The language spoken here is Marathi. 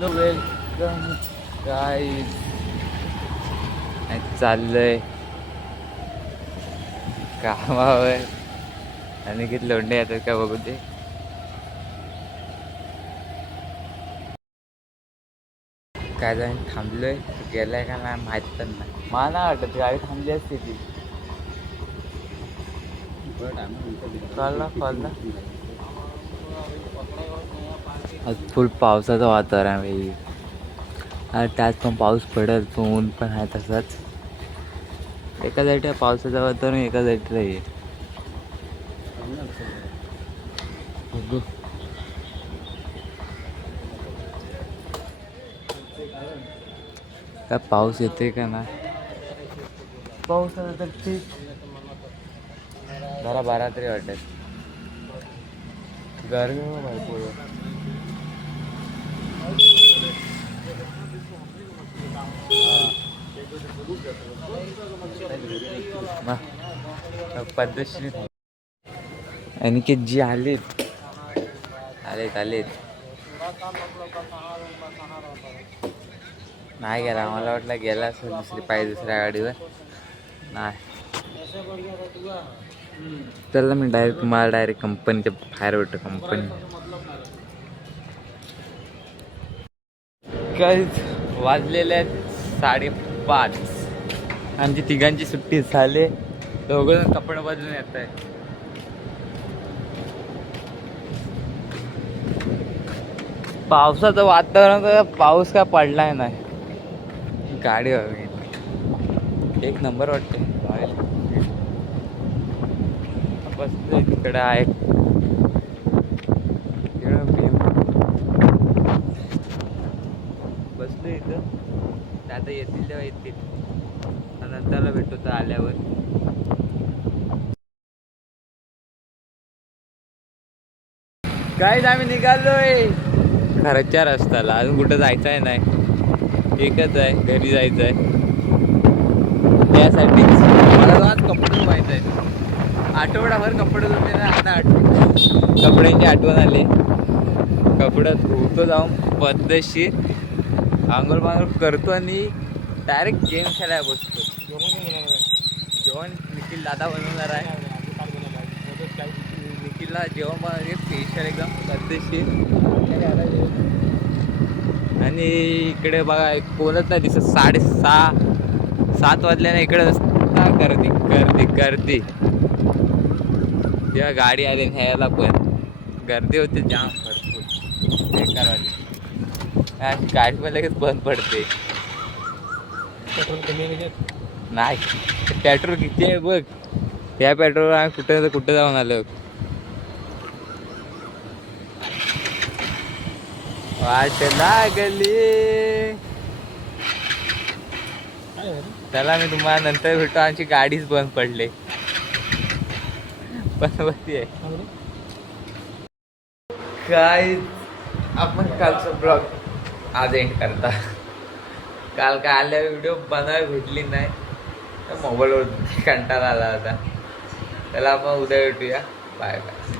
Welcome guys. चाललंय कामावर आणि किती लोंढे येतात का बघू ते. काय जाऊन थांबलोय, गेलाय का नाही माहित पण नाही. मला नाही वाटत गाडी थांबली असते ती. कळलं आज फुल पावसाचं वातावरण आहे. त्यात पण पाऊस पडेल, पण ऊन पण आहे तसाच. एका साईड पावसाचं वातावरण, एका साईड आहे. काय पाऊस येते का ना. पाऊस आला तर ठीक, जरा बारा तरी वाटेल. गरमी भरपूर. पद्धतशीर अनिकेत जी आलेत. नाही गेला, मला वाटलं गेला असेल दुसऱ्या गाडीवर. नाही तर मी डायरेक्ट कंपनीच्या बाहेर भेटतो. कंपनी काहीच वाजलेले आहेत 5:30. आमची तिघांची सुट्टी झाली. दोघं कपडे बदलून येत आहे. पावसाचं वातावरण तर पाऊस काय पडलाय नाही. गाडी हवी एक नंबर वाटते. बसलोय तिकडं आहे. बसलो इथं, आता येतील तेव्हा येतील. नंतरला भेटतो तर आल्यावर. काहीच आम्ही निघालोय घराच्या रस्त्याला. अजून कुठं जायचं आहे नाही, एकच आहे, घरी जायचं आहे. त्यासाठी मला आज कपडे धुवायचं आहे. आठवडाभर कपडे धुतले ना, आता कपड्यांची आठवण आली. कपडे धुतो जाऊन पद्धतशीर, आंघोळ पांघोळ करतो आणि डायरेक्ट गेम खेळायला बसतो. जेवण निखिल दादा बनवणार आहे. निखिलला जेवण बनवले स्पेशल एकदम पद्धतशीर. आणि इकडे बघा कोणच नाही दिसत. 6:30-7 वाजल्याने इकडे गर्दी. जेव्हा गाडी आली न्यायला पण गर्दी होते जाम भरपूर. बेकारवाली गाडी पण लगेच बंद पडते. पेट्रोल कमी आहे नाही, पेट्रोल किती आहे बघ. त्या पेट्रोल आम्ही कुठे जाऊन आलो. वाट लागली. चला मी तुम्हाला नंतर भेटतो. आमची गाडीच बंद पडले. पण आहे काय. आपण कालचा ब्लॉग आज एंड करता. काल काय आल्या व्हिडिओ बनवायला भेटली नाही, तर मोबाईलवर कंटाळा आला होता. त्याला आपण उद्या भेटूया. Bye bye.